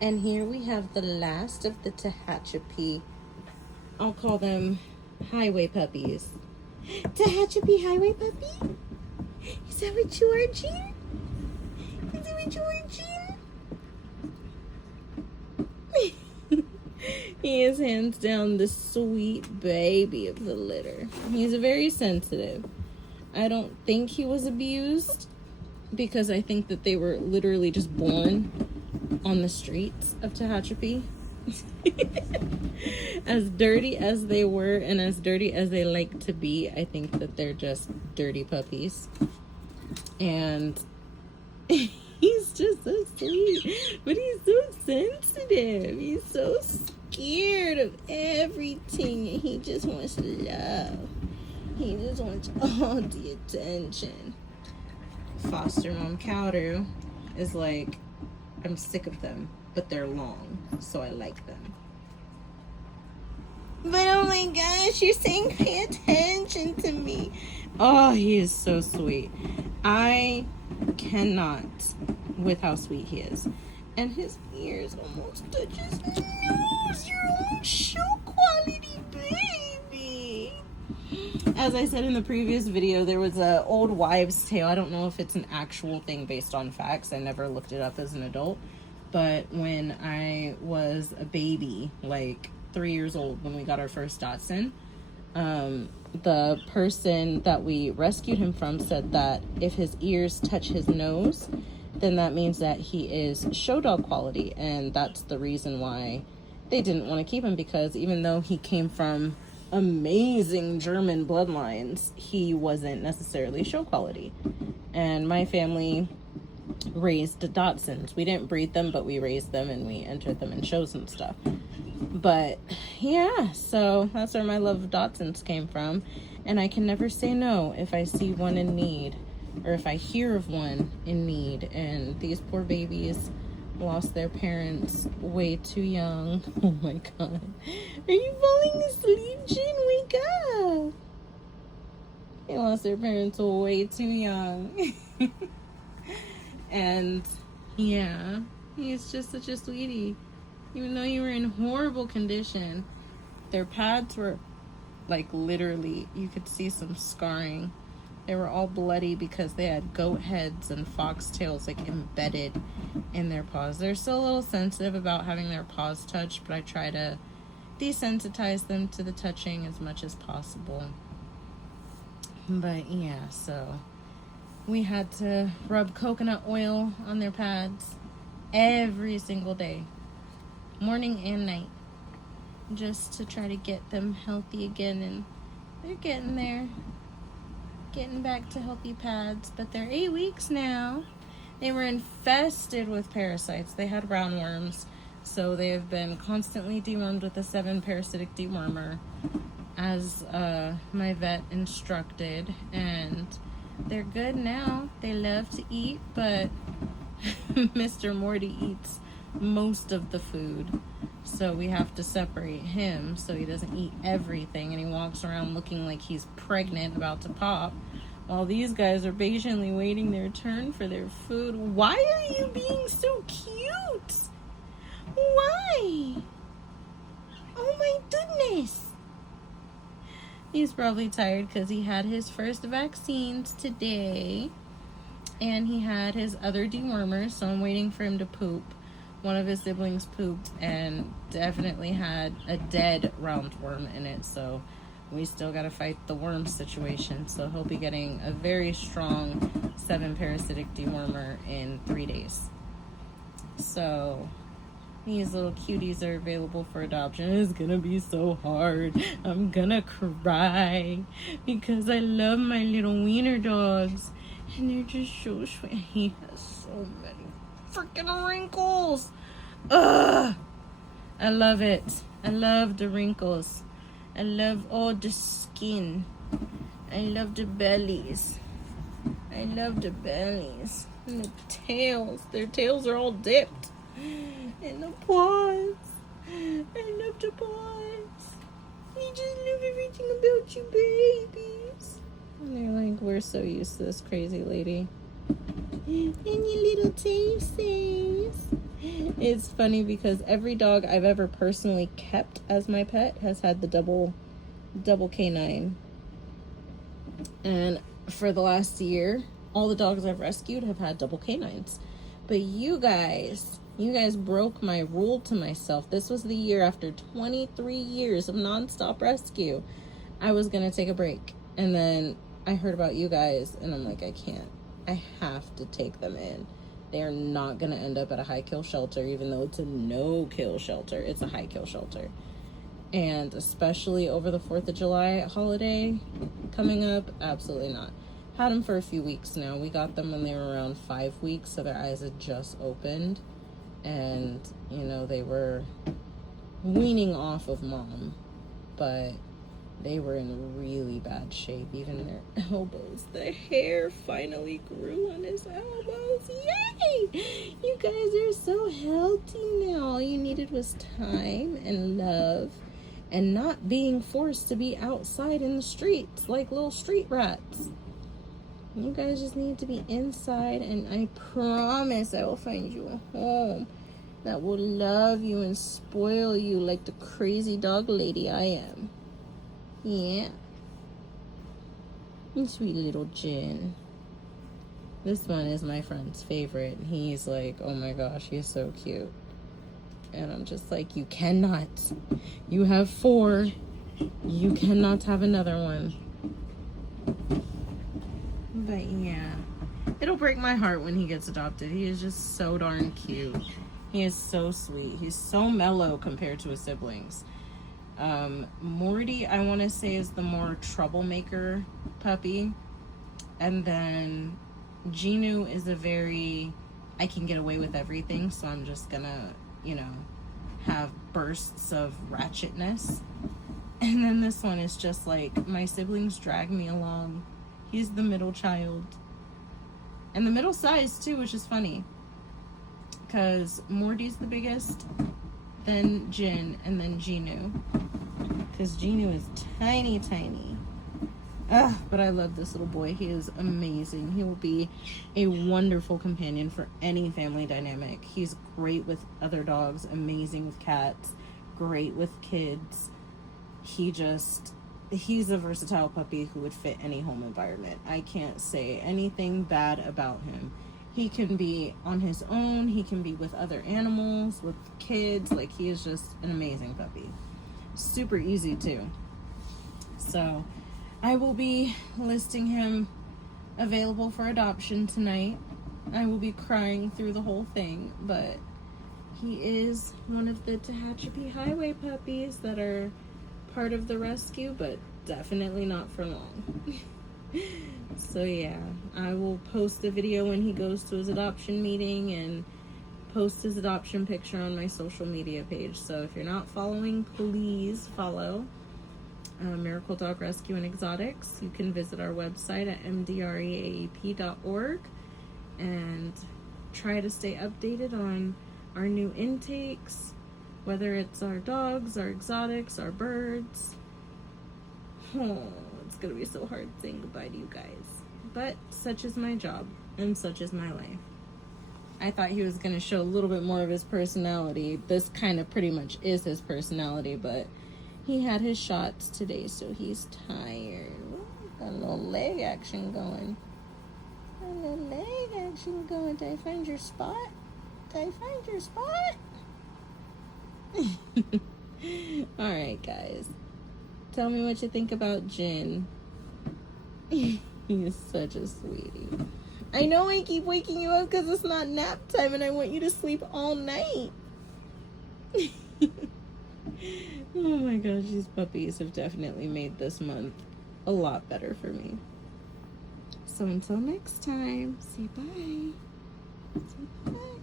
And here we have the last of the Tehachapi. I'll call them highway puppies. Tehachapi highway puppy? Is that what you are, Jean? Is that what you are, Jean? He is hands down the sweet baby of the litter. He's very sensitive. I don't think he was abused because I think that they were literally just born on the streets of Tehachapi. As dirty as they were and as dirty as they like to be, I think that they're just dirty puppies. And he's just so sweet, but he's so sensitive. He's so scared of everything, and he just wants love. He just wants all the attention. Foster mom Cowder is like, I'm sick of them, but they're long, so I like them. But oh my gosh, you're saying pay attention to me. Oh, he is so sweet. I cannot with how sweet he is. And his ears almost touch his nose. You're own show quality baby. As I said in the previous video, there was an old wives' tale. I don't know if it's an actual thing based on facts. I never looked it up as an adult. But when I was a baby, like 3 years old, when we got our first Dachshund, the person that we rescued him from said that if his ears touch his nose, then that means that he is show dog quality. And that's the reason why they didn't want to keep him, because even though he came from amazing German bloodlines, he wasn't necessarily show quality. And my family raised Dachshunds. We didn't breed them, but we raised them and we entered them in shows and stuff. But yeah, so that's where my love of Dachshunds came from. And I can never say no if I see one in need, or if I hear of one in need. And these poor babies lost their parents way too young. Oh my god. Are you falling asleep, Jin? Wake up. They lost their parents way too young. And yeah, he's just such a sweetie. Even though you were in horrible condition, their pads were like literally, you could see some scarring. They were all bloody because they had goat heads and fox tails like embedded in their paws. They're still a little sensitive about having their paws touched, but I try to desensitize them to the touching as much as possible. But yeah, so we had to rub coconut oil on their pads every single day, morning and night, just to try to get them healthy again. And they're getting there, getting back to healthy pads, but they're 8 weeks now. They were infested with parasites. They had roundworms, so they have been constantly dewormed with a 7 parasitic dewormer, as my vet instructed, and they're good now. They love to eat, but Mr. Morty eats most of the food, so we have to separate him so he doesn't eat everything, and he walks around looking like he's pregnant about to pop, while these guys are patiently waiting their turn for their food. Why are you being so cute? Why? Oh my goodness. He's probably tired because he had his first vaccines today, and he had his other dewormers, so I'm waiting for him to poop. One of his siblings pooped and definitely had a dead roundworm in it, so we still got to fight the worm situation. So he'll be getting a very strong 7 parasitic dewormer in 3 days. So these little cuties are available for adoption. It's gonna be so hard. I'm gonna cry because I love my little wiener dogs, and they're just so sweet. He has so many freaking wrinkles. Ugh! I love it. I love the wrinkles. I love all the skin. I love the bellies. I love the bellies. And the tails. Their tails are all dipped. And the paws. I love the paws. We just love everything about you babies. And they're like, we're so used to this crazy lady. And your little tail says, It's funny because every dog I've ever personally kept as my pet has had the double canine. And for the last year, all the dogs I've rescued have had double canines. But you guys broke my rule to myself. This was the year after 23 years of nonstop rescue. I was going to take a break. And then I heard about you guys, and I'm like, I can't. I have to take them in. They are not going to end up at a high-kill shelter, even though it's a no-kill shelter. It's a high-kill shelter. And especially over the 4th of July holiday coming up, absolutely not. Had them for a few weeks now. We got them when they were around 5 weeks, so their eyes had just opened. And, you know, they were weaning off of mom. But they were in really bad shape. Even their elbows. The hair finally grew on his elbows. Yay! You guys are so healthy now. All you needed was time and love. And not being forced to be outside in the streets like little street rats. You guys just need to be inside, and I promise I will find you a home that will love you and spoil you like the crazy dog lady I am. Yeah. And sweet little Jin. This one is my friend's favorite. He's like, oh my gosh, he's so cute. And I'm just like, you cannot. You have 4. You cannot have another one. But yeah, it'll break my heart when he gets adopted. He is just so darn cute. He is so sweet. He's so mellow compared to his siblings. Morty, I want to say, is the more troublemaker puppy. And then Ginu is a very, I can get away with everything, so I'm just gonna, you know, have bursts of ratchetness. And then this one is just like, my siblings drag me along. He's the middle child. And the middle size too, which is funny. Because Morty's the biggest, then Jin, and then Ginu. Because Ginu is tiny, tiny. Ugh, but I love this little boy. He is amazing. He will be a wonderful companion for any family dynamic. He's great with other dogs, amazing with cats, great with kids. He's a versatile puppy who would fit any home environment. I can't say anything bad about him. He can be on his own. He can be with other animals, with kids. Like, he is just an amazing puppy. Super easy too. So I will be listing him available for adoption tonight. I will be crying through the whole thing, but he is one of the Tehachapi Highway puppies that are part of the rescue, but definitely not for long. So yeah, I will post the video when he goes to his adoption meeting and post his adoption picture on my social media page. So if you're not following, please follow Miracle Dog Rescue and Exotics. You can visit our website at mdreaep.org and try to stay updated on our new intakes, whether it's our dogs, our exotics, our birds. Oh, it's gonna be so hard saying goodbye to you guys. But such is my job, and such is my life. I thought he was gonna show a little bit more of his personality. This kind of pretty much is his personality, but he had his shots today, so he's tired. Got a little leg action going. Got a little leg action going. Did I find your spot? Did I find your spot? Alright, guys. Tell me what you think about Jin. He is such a sweetie. I know I keep waking you up because it's not nap time and I want you to sleep all night. Oh my gosh, these puppies have definitely made this month a lot better for me. So until next time, say bye. Say bye.